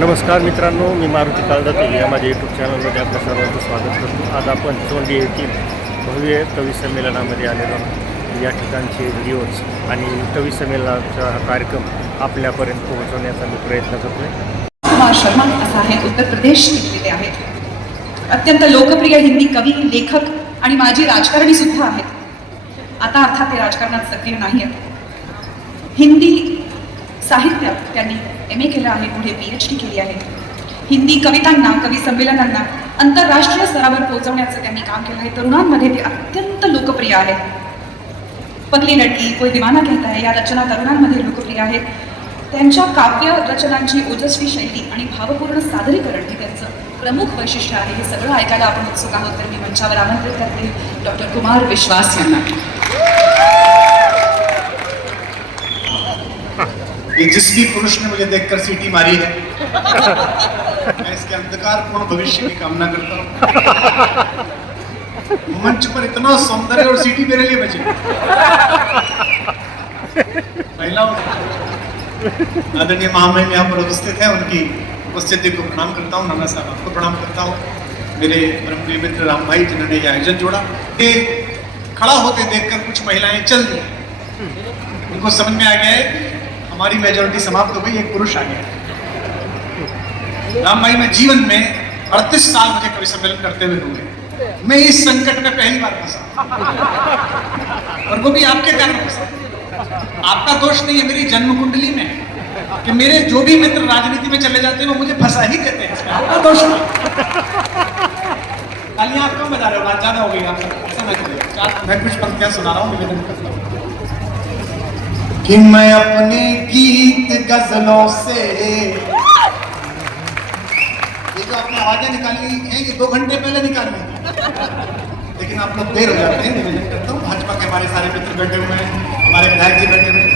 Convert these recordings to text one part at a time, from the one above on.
नमस्कार मित्रांनो, मी मारुती काळदाते या माझ्या यूट्यूब चॅनलमध्ये आपल्या सर्वांचं स्वागत करतो. आज आपण चोंडी येथील भव्य कवी संमेलनामध्ये आलेलो आहोत. या ठिकाणचे व्हिडिओज आणि कवी संमेलनाचा कार्यक्रम आपल्यापर्यंत पोहोचवण्याचा मी प्रयत्न करतो आहे. कुमार शर्मा असा आहे, उत्तर प्रदेश इथले आहेत. अत्यंत लोकप्रिय हिंदी कवी, लेखक आणि माजी राजकारणी सुद्धा आहेत. आता अर्थात ते राजकारणात सक्रिय नाही आहेत. हिंदी साहित्यात त्यांनी MA केलं आहे, पुढे PhD केली आहे. हिंदी कवितांना, कवी संमेलनांना आंतरराष्ट्रीय स्तरावर पोहोचवण्याचं त्यांनी काम केलं आहे. तरुणांमध्ये ते अत्यंत लोकप्रिय आहेत. पगली लड़की, कोई दीवाना कहता है या रचना तरुणांमध्ये लोकप्रिय आहेत. त्यांच्या काव्य रचनांची ओजस्वी शैली आणि भावपूर्ण सादरीकरण हे त्यांचं प्रमुख वैशिष्ट्य आहे. हे सगळं ऐकायला आपण उत्सुक आहोत, तर मी मंचावर आमंत्रित करते डॉक्टर कुमार विश्वास यांना. ये जिस भी पुरुष ने मुझे देखकर सीटी मारी है, मैं इसके अंधकारपूर्ण भविष्य की कामना करता हूँ. मंच पर इतना सौंदर्य और सीटी मेरे लिए बचे. महिलाओं, आदरणीय महामहिम यहाँ पर उपस्थित है, उनकी उपस्थिति को प्रणाम करता हूँ. नाना साहब आपको प्रणाम करता हूँ. मेरे परम प्रिय मित्र राम भाई जिन्होंने ये आयोजन जोड़ा, ये खड़ा होते देखकर कुछ महिलाएं चल दी. उनको समझ में आ गया है हमारी मेजोरिटी समाप्त हो गई, एक पुरुष आ गया. राम भाई, मैं जीवन में 38 साल मुझे कवि सम्मेलन करते हुए हुए, मैं इस संकट में पहली बार फंसा, और वो भी आपके कारण फंसा. आपका दोष नहीं है, मेरी जन्म कुंडली में है कि मेरे जो भी मित्र राजनीति में चले जाते हैं वो मुझे फंसा ही देते हैं. आपका दोष नहीं. तालियां आप क्यों बजा रहे हो? बात ज्यादा हो गई आप ऐसा ना करिए. मैं कुछ पंक्तियां सुना रहा हूँ, निवेदन करता हूँ कि मैं अपने गीत गजलों से, ये जो आपने आवाजें निकाली हैं ये 2 घंटे पहले निकालनी थी, लेकिन आप लोग देर हो जाते हैं. निवेदन करता हूँ, भाजपा के हमारे सारे मित्र बैठे हुए हैं, हमारे विधायक जी बैठे हुए हैं,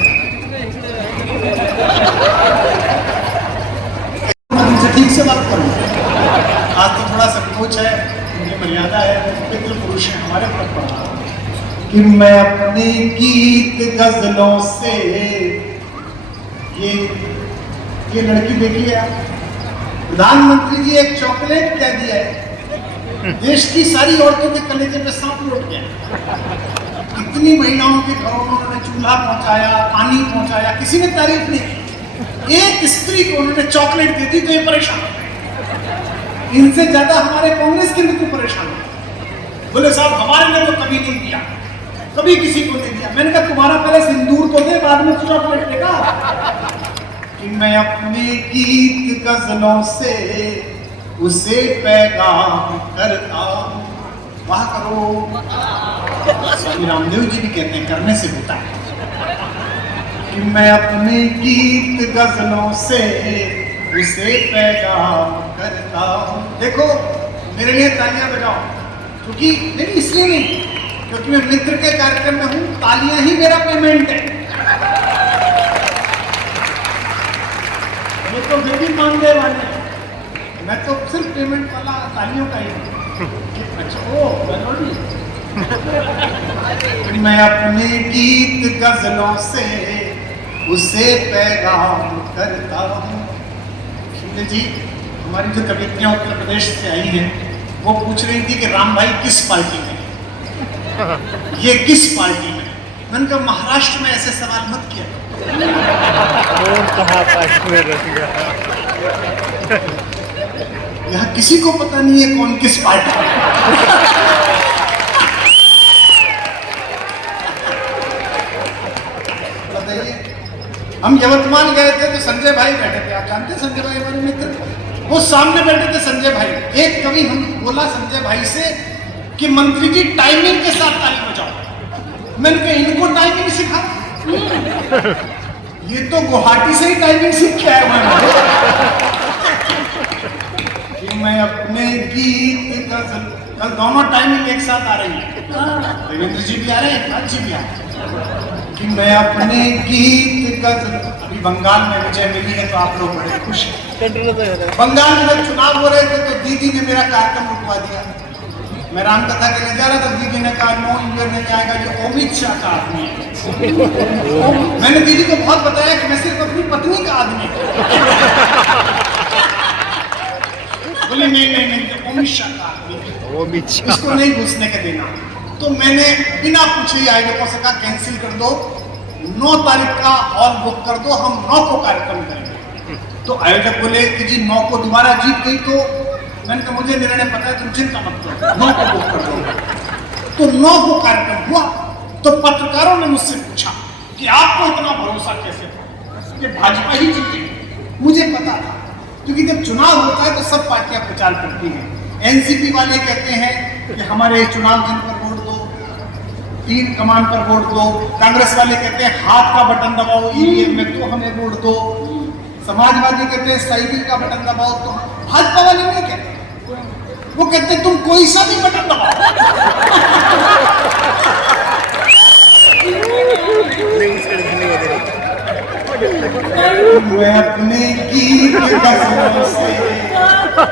उनसे ठीक से बात करूँ. आज तो थोड़ा संकोच है, उनकी मर्यादा है, पितृ पुरुष है, हमारे पर पड़ा कि मैं अपने गीत गजलों से, ये लड़की देखिए आप, प्रधानमंत्री जी एक चॉकलेट कह दिया है, देश की सारी औरतों के कलेजे पे सांप लौट गया. कितनी महिलाओं के घरों में उन्होंने चूल्हा पहुंचाया, पानी पहुंचाया, किसी ने तारीफ नहीं की. एक स्त्री को उन्होंने चॉकलेट दे दी तो ये परेशान हो गए. इनसे ज्यादा हमारे कांग्रेस के मित्र परेशान हो. बोले साहब हमारे लिए तो कभी नहीं दिया, कभी किसी को नहीं दिया. मैंने कहा तुम्हारा पहले सिंदूर तो दे, बाद में चॉकलेट देगा. कि मैं अपने गीत गजलों से उसे पैगाम करता हूं. वाह करो. स्वामी रामदेव जी भी कहते हैं करने से होता है. कि मैं अपने गीत गजलों से उसे पैगाम करता हूं. देखो मेरे लिए तालियां बजाओ, क्योंकि नहीं इसलिए नहीं क्योंकि मैं मित्र के कार्यक्रम में हूं. तालियां ही मेरा पेमेंट है. ये तो वे भी मानने वाले हैं, मैं तो सिर्फ पेमेंट वाला तालियों का ही हूं. अच्छा ओ मैं अपने गीत गजलों से उसे पैगाम करता हूं. शिंदे जी, हमारी जो कवित्रियां उत्तर प्रदेश से आई हैं वो पूछ रही थी कि राम भाई किस पार्टी में, ये किस पार्टी में. मैंने कहा महाराष्ट्र में ऐसे सवाल मत किया. यहाँ किसी को पता नहीं है कौन किस पार्टी में. बताइए, हम यवतमाल गए थे तो संजय भाई बैठे थे. आप जानते हैं संजय भाई हमारे मित्र, वो सामने बैठे थे संजय भाई. एक कवि हम बोला संजय भाई से कि मंत्री जी टाइमिंग के साथ ताली बजाओ. मैंने कहा इनको टाइमिंग सिखा. ये तो गुवाहाटी से ही टाइमिंग सीख के आया हुआ. कि मैं अपने गीत गजल, कल दोनों टाइमिंग एक साथ आ रही है. देवेंद्र जी भी आ रहे हैं, आज जी भी आ रहे हैं. कि मैं अपने गीत गजल, अभी बंगाल में विजय मिली है तो आप लोग बड़े खुश हैं. बंगाल में जब चुनाव हो रहे थे तो दीदी ने मेरा कार्यक्रम रुकवा दिया. मैं रामकथा के जा रहा था, दीदी ने कहा नो इंडिया नहीं आएगा, ये अमित शाह का आदमी है. मैंने दीदी को बहुत बताया कि मैं सिर्फ अपनी पत्नी का आदमी हूं. बोले नहीं अमित शाह का आदमी है, वो मिर्चा इसको नहीं घुसने के देना। तो मैंने बिना पूछे ही आयोजकों से कहा कैंसिल कर दो, 9 तारीख का हॉल बुक कर दो, हम 9 को कार्यक्रम करेंगे। तो आयोजक बोले कि जी 9 को दोबारा जीत गई तो मैंने कहा मुझे निर्णय पता है, तुम चिंता मत करो, 9 को बुक कर दो। तो 9 को कार्यक्रम हुआ। तो पत्रकारों ने मुझसे पूछा कि आपको इतना भरोसा कैसे था कि भाजपा ही जीतेगी? मुझे पता था, क्योंकि जब चुनाव होता है तो सब पार्टियां प्रचार करती हैं। एनसीपी वाले कहते हैं कि हमारे चुनाव चिन्ह पर वोट दो, तीर कमान पर वोट दो। कांग्रेस वाले कहते हैं हाथ का बटन दबाओ ईवीएम में तो हमें वोट दो। समाजवादी कहते हैं साइकिल का बटन दबाओ तो। भाजपा वाले नहीं कहते, वो कहते हैं तुम कोई सा भी बटन दबाओ। मैं अपने गीत गजलों से,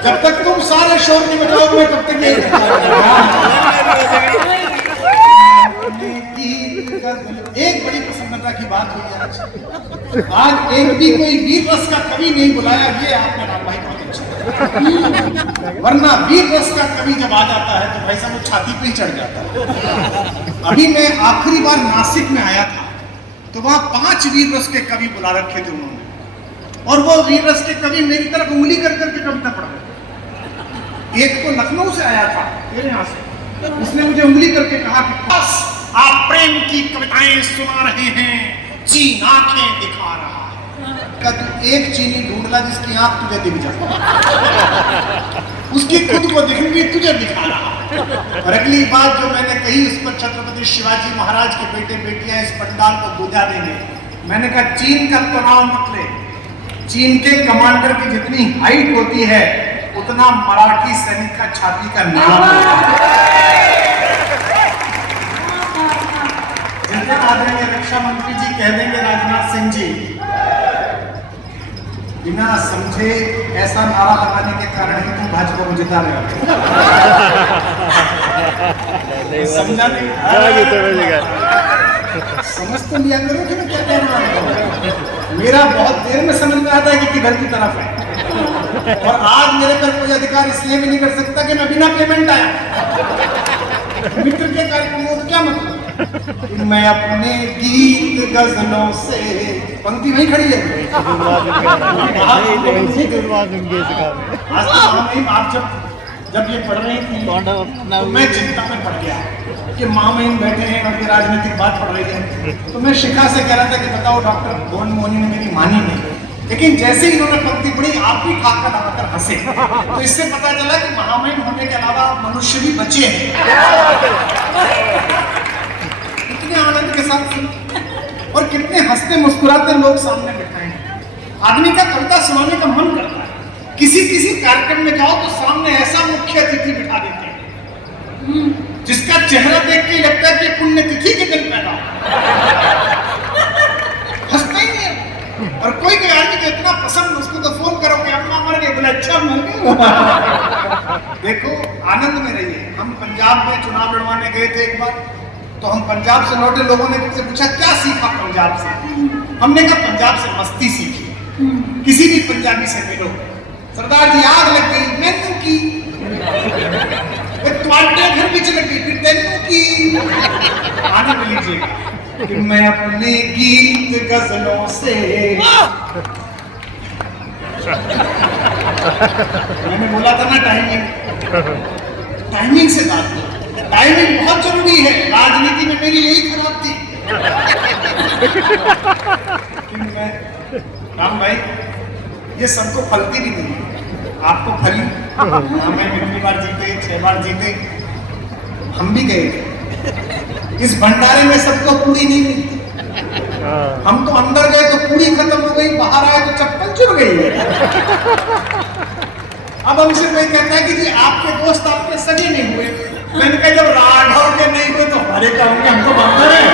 जब तक तुम सारे शोर नहीं बजाओगे तब तक ये एक बड़ी प्रसन्नता की बात हुई आज एक भी कोई वीर रस का कवि नहीं बुलाया, ये आपने राम भाई बहुत अच्छा। वरना वीर रस का कवि जब आ जाता है तो भाई साहब वो छाती पे ही चढ़ जाता है। अभी मैं आखिरी बार नासिक में आया था तो वहां 5 वीर रस के कवि बुला रखे थे उन्होंने, और वो वीर रस के कवि मेरी तरफ उंगली कर करके कविता पढ़ रहे। एक तो लखनऊ से आया था मेरे यहाँ से, उसने मुझे उंगली करके कहा कि बस आप प्रेम की कविताएं सुना रहे हैं, चीन आंखें दिखा रहा है। का तू एक चीनी ढूंढ ला जिसकी आंख तुझे दिख जाए, उसकी खुद को दिखेगी तुझे दिखा रहा है। और अगली बात जो मैंने कही उस पर छत्रपति शिवाजी महाराज के बेटे बेटियां इस पंडाल को गुजा देंगे। मैंने कहा चीन का तनाव मत ले, चीन के कमांडर की जितनी हाइट होती है उतना मराठी सैनिक का छाती का नाम होता है। जितना आदरणीय रक्षा मंत्री जी कह देंगे राजनाथ सिंह जी, बिना समझे ऐसा नारा लगाने के कारण ही तुम भाजपा को जिता रहे हो। समझा नहीं? समझ तो लिया करो कि मैं क्या कह रहा हूं। मेरा बहुत देर में समझ में आता है कि किधर की तरफ है, और आज मेरे पर कोई अधिकार इसलिए भी नहीं कर सकता कि मैं बिना पेमेंट आया। मित्र के कार्यक्रमों का क्या मतलब? मैं अपने गीत गजलों से, पंक्ति वहीं खड़ी है। आप जब ये पढ़ रही थी तो मैं चिंता में पड़ गया कि मामईन बैठे हैं और ये राजनीतिक बात पढ़ रही है। तो मैं शिखा से कह रहा था कि बताओ डॉक्टर भुवन मोहनी ने मेरी मानी नहीं, लेकिन जैसे ही इन्होंने पंक्ति पढ़ी आप भी खाका लगाकर हंसे, तो इससे पता चला कि महामहिम होने के अलावा मनुष्य भी बचे हैं। कितने आनंद के साथ सुनो, और कितने हंसते मुस्कुराते लोग सामने बैठे हैं। आदमी का कविता सुनाने का मन करता है। किसी किसी कार्यक्रम में जाओ तो सामने ऐसा मुख्य अतिथि बिठा देते हैं जिसका चेहरा देख के लगता है कि पुण्यतिथि के दिन पैदा हंसते ही नहीं है। और कोई आदमी तो इतना पसंद, उसको तो फोन करो कि अम्मा मर गए, बोले अच्छा मर गए। देखो आनंद में रहिए। हम पंजाब में चुनाव लड़वाने गए थे एक बार, तो हम पंजाब से लौटे, लोगों ने मुझसे पूछा क्या सीखा पंजाब से। हमने कहा पंजाब से मस्ती सीखी। किसी भी पंजाबी से मिलो, सरदार जी आग लग गई, मैनू की तुम्हारे घर बीच लगी, फिर तेनू की। आनंद लीजिएगा कि मैं अपने गीत गजलों से, मैंने बोला था ना टाइमिंग से बात करो। टाइमिंग बहुत जरूरी है। राजनीति में मेरी यही खराब थी कि मैं, राम भाई ये सबको फलती भी नहीं है, आपको फली। हमें कितनी बार जीते, 6 बार जीते, हम भी गए थे। इस भंडारे में सबको पूरी नहीं मिलती। हम तो अंदर गए तो पूरी खत्म हो गई, बाहर आए तो चप्पल चुर गई। अब हमसे कोई कहता है कि जी आपके दोस्त आपके सगे नहीं हुए। मैंने कहा जब राघव के नहीं हुए तो हमारे कहूँगे, हम तो बंदर हैं।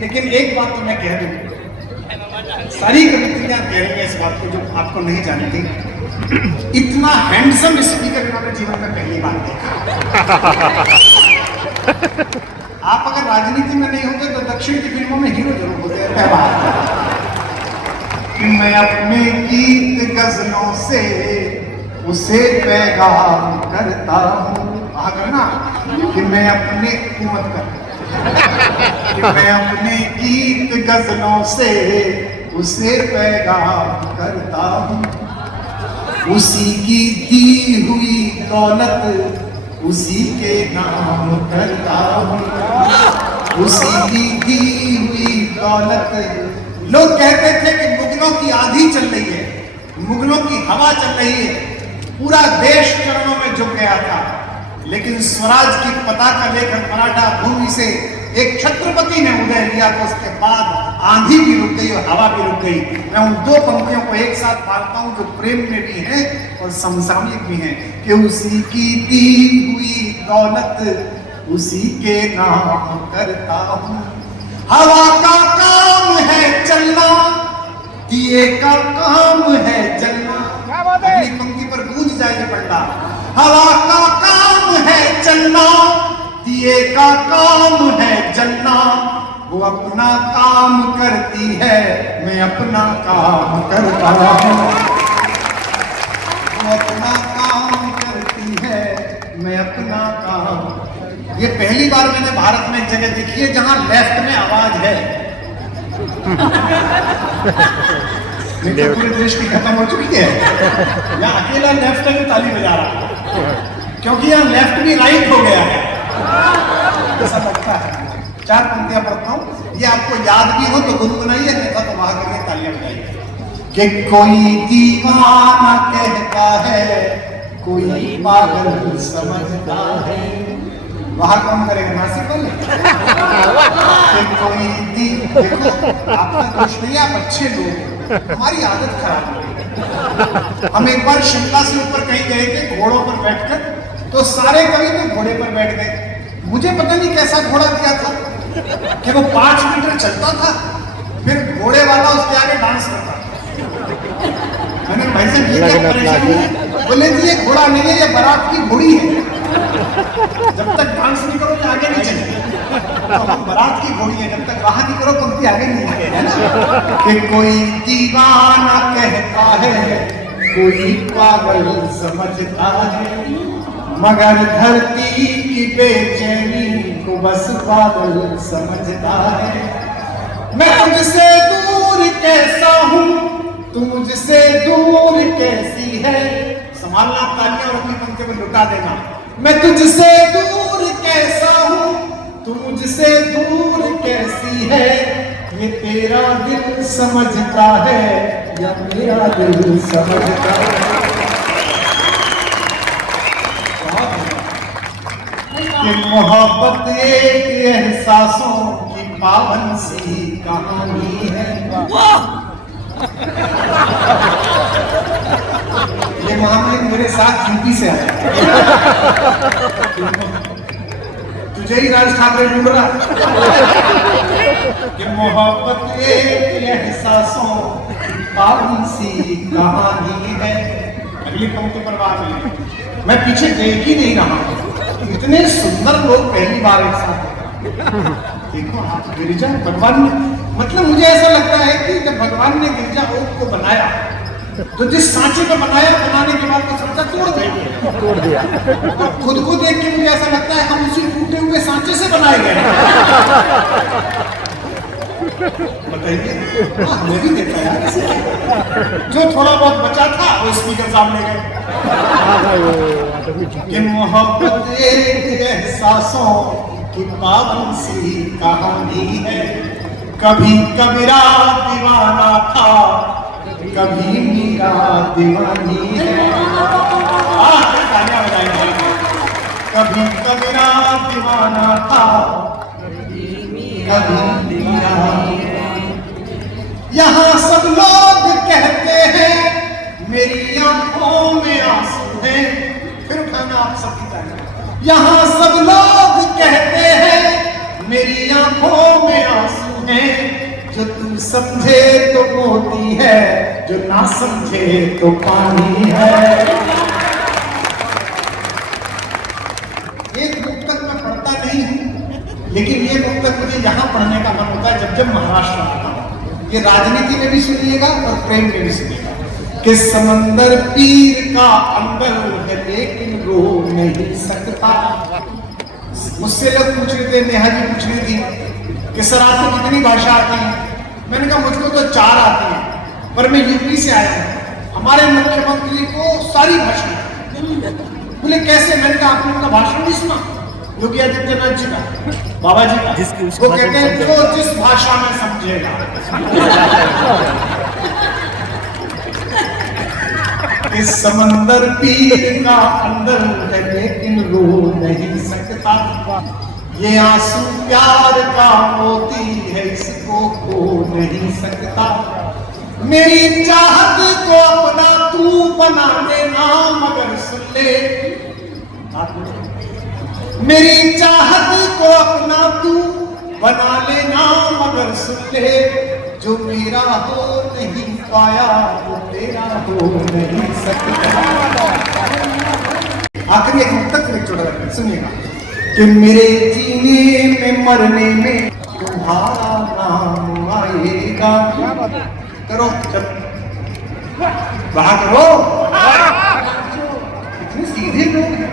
लेकिन एक बात तो मैं कह दूं, सारी कविताएं कह रही हैं इस बात को जो आपको नहीं जानती। इतना हैंडसम स्पीकर मैंने जीवन में पहली बार देखा। आप अगर राजनीति में नहीं होते तो दक्षिण की फिल्मों में हीरो जरूर होते हैं। कि मैं अपने गीत गजलों से उसे पैगाम करता हूँ। करना कि मैं अपने हुकूमत कर कि मैं अपने गीत गजलों से उसे पैगाम करता हूँ। उसी की दी हुई दौलत उसी के नाम करता हूँ। उसी की दी हुई दौलत। लोग कहते थे कि मुगलों की आंधी चल रही है, मुगलों की हवा चल रही है, पूरा देश चरणों में झुक गया था, लेकिन स्वराज की पताका लेकर मराठा भूमि से एक छत्रपति ने उदय लिया तो उसके बाद आंधी भी रुक गई और हवा भी रुक गई। मैं उन दो पंक्तियों को एक साथ पढ़ता हूं जो प्रेम में भी है और समसामयिक भी है कि उसी की दी हुई दौलत उसी के नाम करता हूं। हवा का काम है चलना, दिए का काम है जलना। अगली पंक्ति पर गूंज जाएगी पढ़ना। हवा का काम है चलना, दिए का काम है जलना। वो अपना काम करती है, मैं अपना काम करता हूँ। वो अपना काम करती है, मैं अपना काम। ये पहली बार मैंने भारत में एक जगह देखी है जहां लेफ्ट में आवाज है। नहीं तो पूरे देश की खत्म हो चुकी है। यहाँ अकेला लेफ्ट है ताली बजा रहा है, क्योंकि यहाँ लेफ्ट भी राइट हो गया है, ऐसा लगता है। चार पंक्तियां पढ़ता हूँ, ये आपको याद भी हो तो गुनगुनाइए, नहीं तो वहां करके तालियां बजाइए। कि कोई दीवाना कहता है, कोई पागल समझता है। बाहर कौन करेगा, नासिक वाले? कोई देखो आपका कुछ नहीं, आप अच्छे लोग, हमारी आदत खराब हो गई। हम एक बार शिमला से ऊपर कहीं गए थे घोड़ों पर बैठकर, तो सारे कवि तो घोड़े पर बैठ गए। मुझे पता नहीं कैसा घोड़ा दिया था कि वो 5 मीटर चलता था, फिर घोड़े वाला उसके आगे डांस करता था। मैंने भाई साहब ये क्या परेशानी है? बोले जी ये घोड़ा नहीं है, ये बारात की घोड़ी है, जब तक डांस नहीं करो ये आगे नहीं चलेगी। तो हम बारात की घोड़ी है, जब तक वहां नहीं करो पंक्ति आगे नहीं आगे, है ना? कि कोई दीवाना कहता है, कोई पागल समझता है, मगर धरती की बेचैनी को बस पागल समझता है। मैं तुझसे दूर कैसा हूँ, तू मुझसे दूर कैसी है। संभालना तालियां और अपनी पंक्ति में लुटा देना। मैं तुझसे दूर कैसा हूँ, तू मुझसे दूर कैसी है। ये तेरा दिल समझता है या मेरा दिल समझता है। कि मोहब्बत एक एहसासों की पावन सी कहानी है। ये मोहम्मद मेरे साथ यूपी से आया, तुझे ही राज ठाकरे ढूंढ रहा। कि मोहब्बत एक एहसासों की पावन सी कहानी है। अगली पंक्ति पर बात है, मैं पीछे देख ही नहीं रहा, इतने सुंदर लोग पहली बार एक साथ। देखो आप गिरिजा भगवान ने, मतलब मुझे ऐसा लगता है कि जब भगवान ने गिरिजा ओक को बनाया तो जिस सांचे को बनाया, बनाने के बाद तो सांचा तोड़ दिया। तो खुद को देख के मुझे ऐसा लगता है हम उसी टूटे हुए सांचे से बनाए गए। बताइए, हमें भी देखा यार, जो थोड़ा बहुत बचा था वो स्पीकर सामने गए। कि मोहब्बत एक एहसासों की पावन सी कहानी है। कभी कबीरा दीवाना था, कभी मीरा दीवानी है। कभी कबीरा दीवाना था, कभी मीरा। यहाँ सब लोग कहते हैं मेरी आंखों में आंसू है। फिर उठाना आप सबकी तारीफ। यहाँ सब लोग कहते हैं मेरी आंखों में आंसू है। जो तू समझे तो मोती है, जो ना समझे तो पानी है। एक बुक तक मैं पढ़ता नहीं हूँ, लेकिन ये बुक तक मुझे यहाँ पढ़ने का मन होता है जब जब महाराष्ट्र आता हूँ। ये राजनीति में भी सुनिएगा और प्रेम में भी सुनिएगा कि समंदर पीर का अंदर है लेकिन रो नहीं सकता। मुझसे लोग पूछ रहे थे, नेहा जी पूछ रही थी कि सर आपको कितनी भाषा आती है? मैंने कहा मुझको तो 4 आती है, पर मैं यूपी से आया हूँ, हमारे मुख्यमंत्री को सारी भाषा। बोले कैसे? मैंने कहा आपने उनका भाषण नहीं सुना, योगी आदित्यनाथ जी का, बाबा जी का? वो कहते हैं जो जिस भाषा में समझेगा। इस समंदर पीर का अंदर है लेकिन रो नहीं सकता। ये आंसू प्यार का मोती है, इसको खो नहीं सकता। मेरी चाहत को अपना तू बना लेना मगर सुन ले। मेरी चाहत को अपना तू बना लेना मगर सुन ले। जो मेरा हो नहीं पाया वो तेरा हो नहीं सकता। आखिरी एक मुक्तक में छोड़ा रखा, सुनिएगा कि मेरे जीने में मरने में तुम्हारा नाम आएगा। करो जब वहां करो, इतने सीधे लोग हैं,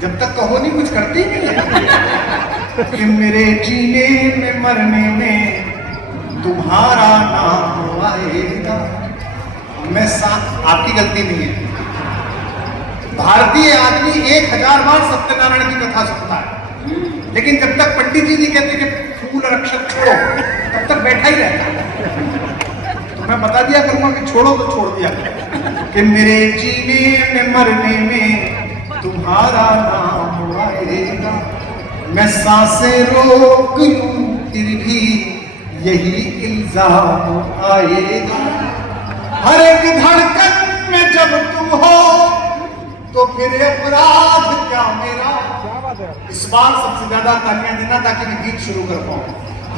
जब तक कहो नहीं कुछ करते ही नहीं है। कि मेरे जीने में मरने में तुम्हारा नाम आएगा। मैं आपकी गलती नहीं है। भारतीय आदमी 1000 बार सत्यनारायण की कथा सुनता है, लेकिन जब तक पंडित जी नहीं कहते कि फूल और अक्षत छोड़ो, तब तक बैठा ही रहता है। तो मैं बता दिया करूंगा कि छोड़ो तो छोड़ दिया कि मेरे जीने में मरने में तुम्हारा नाम आएगा। मैं सांसें रोक लूं फिर भी यही इल्जाम आएगा। हर एक धड़कन में जब तुम हो तो फिर अपराध क्या मेरा। इस बार सबसे ज्यादा तालियां देना ताकि मैं गीत शुरू कर पाऊं।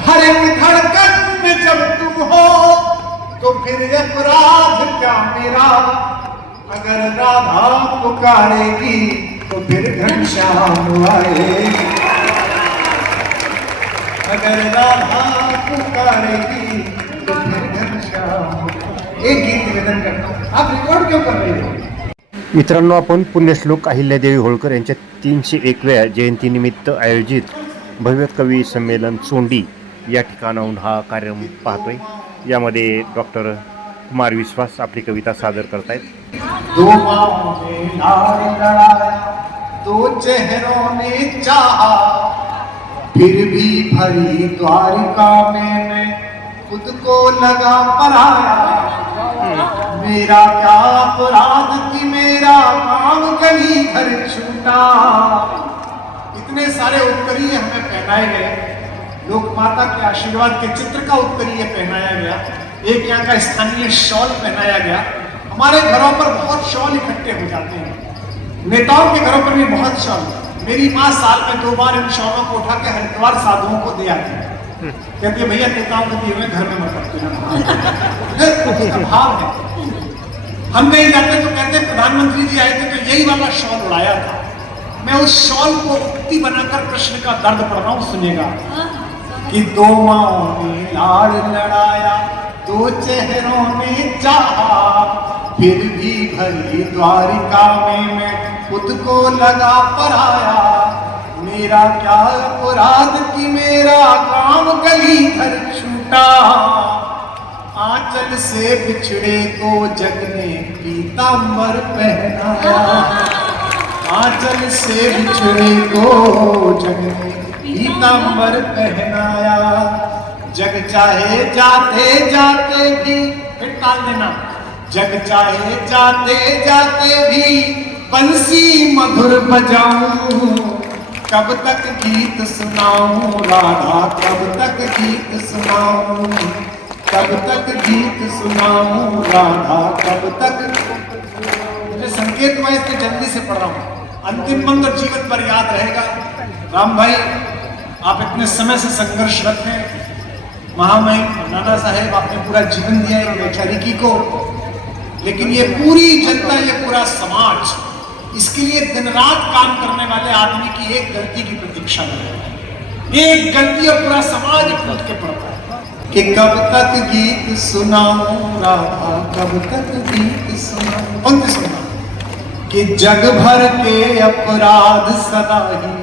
हर एक धड़कन में जब तुम हो तो फिर अपराध क्या मेरा। अगर राधा पुकारेगी तो फिर घनश्याम आएगी। अगर राधा पुकारेगी तो फिर घनश्याम। एक गीत निवेदन करता हूं, आप रिकॉर्ड क्यों कर रहे हो? मित्रांनो, आपण पुण्यश्लोक अहिल्यादेवी होळकर यांच्या 301व्या जयंतीनिमित्त आयोजित भव्य कवी संमेलन चोंडी या ठिकाणाहून हा कार्यक्रम पाहतोय। यामध्ये डॉक्टर कुमार विश्वास आपली कविता सादर करतायत। दो माओं ने लाड़ लड़ाया, दो चेहरों ने चाहा, फिर भी भरी द्वारिका में मैं खुद को लगा पराया। मेरा क्या अपराध कि मेरा काम गली घर छूटा। इतने सारे उत्तरीय हमें पहनाए गए। लोक माता के आशीर्वाद के चित्र का उत्तरीय पहनाया गया। एक यहाँ का स्थानीय शॉल पहनाया गया। हमारे घरों पर बहुत शॉल इकट्ठे हो जाते हैं। नेताओं के घरों पर भी बहुत शॉल। मेरी माँ साल में 2 बार इन शॉलों को उठा के हरिद्वार साधुओं को दे आती है। कहती है भैया नेताओं को दिए हुए घर में मत रखते। भाव है। हम कहीं जाते तो कहते प्रधानमंत्री जी आए थे तो यही वाला शॉल उड़ाया था। मैं उस शॉल को उक्ति बनाकर कृष्ण का दर्द पढ़ रहा हूं, सुनिएगा कि दो माओं ने लाड़ लड़ाया, दो चेहरों ने चाहा, फिर भी भरी द्वारिका में मैं खुद को लगा पराया। मेरा क्या अपराध कि मेरा काम गली घर छूटा। आंचल से बिछड़े को जग ने पीतांबर पहनाया। आंचल से बिछड़े को जग ने पीतांबर पहनाया। जग चाहे जाते जाते भी, फिर टाल देना, जग चाहे जाते जाते भी बंसी मधुर बजाऊं। कब तक गीत सुनाऊं राधा, कब तक गीत सुनाऊं, कब तक गीत सुनाऊं राधा, कब तक। मुझे संकेत हुआ इसलिए जल्दी से पढ़ रहा हूं। अंतिम मंत्र जीवन पर याद रहेगा। राम भाई, आप इतने समय से संघर्षरत हैं। महामहिम नाना साहेब, आपने पूरा जीवन दिया है वैचारिकी को, लेकिन ये पूरी जनता, ये पूरा समाज इसके लिए दिन रात काम करने वाले आदमी की एक गलती की प्रतीक्षा कर रहा है। एक गलती और पूरा समाज फूट के पड़ता है। कि कब तक गीत सुनाऊं राधा, कब तक गीत सुनाऊं। पंक्ति सुना कि जग भर के अपराध सदा ही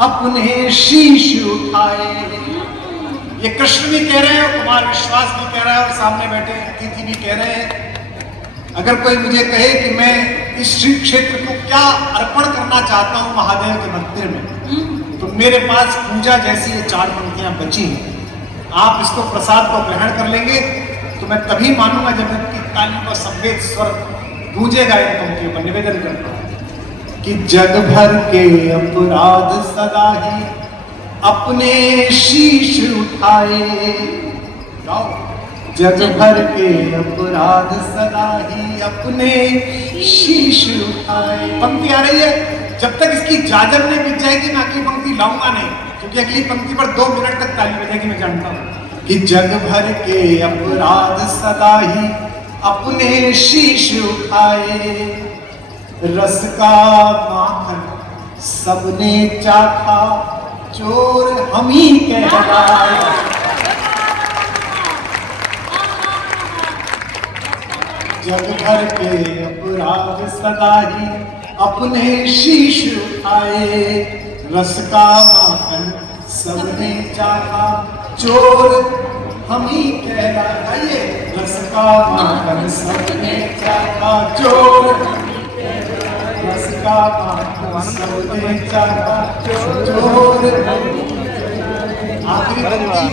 अपने शीश उठाए। ये कृष्ण भी कह रहे हैं, कुमार विश्वास भी कह रहा है, और सामने बैठे अतिथि भी कह रहे हैं। अगर कोई मुझे कहे कि मैं इस श्री क्षेत्र को क्या अर्पण करना चाहता हूं महादेव के मंदिर में, तो मेरे पास पूजा जैसी ये 4 पंक्तियां बची हैं। आप इसको प्रसाद को ग्रहण कर लेंगे तो मैं तभी मानूंगा जब इनकी ताली का संवेद स्वर गूंजेगा इन पंक्तियों पर। निवेदन करता हूं कि जग भर के अपराध सदा ही अपने शीश उठाए। जग भर के अपराध सदा ही अपने शीश उठाए। पंक्ति आ रही है, जब तक इसकी जाजर नहीं बिक जाएगी मैं अगली पंक्ति लाऊंगा नहीं, क्योंकि अगली पंक्ति पर 2 मिनट तक ताली बजेगी, मैं जानता हूं। कि जग भर के अपराध सदा ही अपने शीश उठाए। रस का माखन सबने चाखा, चोर हम ही कहलाए। जग भर के अपराध सदा ही अपने शीश उठाए। रस का माखन सबने चाखा, चोर हम ही कहलाए। रस का माखन सबने चाखा, चोर। रस का माखन सबने चाखा, चोर। आखिरी पंक्ति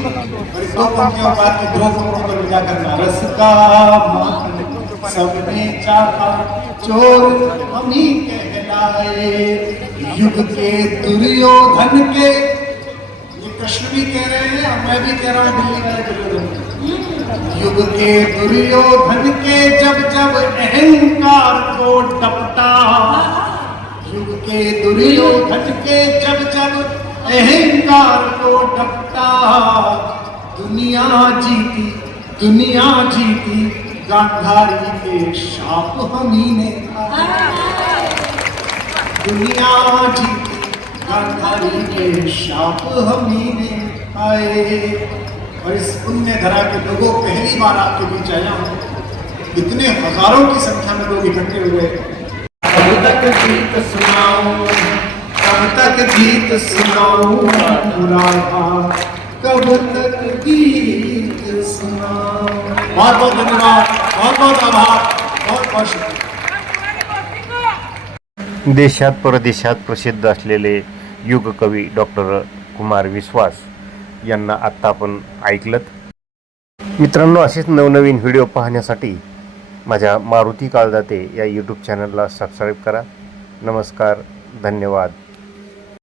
2 पंक्तियों बाद की 2 पंक्तियों पर विदा करना। रस का माखन सबने चाहा, चोर हम ही कहलाए। युग के दुर्योधन के, ये कृष्ण भी कह रहे हैं और मैं भी कह रहा हूं, दिल्ली वाले दुर्योधन। युग के दुर्योधन के जब जब अहंकार को डपटा। युग के दुर्योधन के जब जब अहंकार को डपटा। दुनिया जीती, दुनिया जीती, गांधारी के शाप हम ही ने खाए। दुनिया जीती, गांधारी के शाप हम ही ने खाए। और इस पुण्य धरा के लोगों पहली बार आपके बीच आया हूं, इतने हजारों की संख्या में लोग इकट्ठे हुए। कब तक गीत सुनाऊं, कब तक गीत सुनाऊं राधा, कब तक गीत सुनाऊं। बहुत बहुत धन्यवाद, बहुत बहुत आभार, बहुत बहुत शुक्रिया। देशात परदेशात प्रसिद्ध असलेले युगकवी डॉक्टर कुमार विश्वास यांना आत्ता आपण ऐकलत. मित्रांनो, असेच नवनवीन व्हिडिओ पाहण्यासाठी माझ्या मारुती काळदाते या यूट्यूब चॅनलला सबस्क्राईब करा. नमस्कार, धन्यवाद.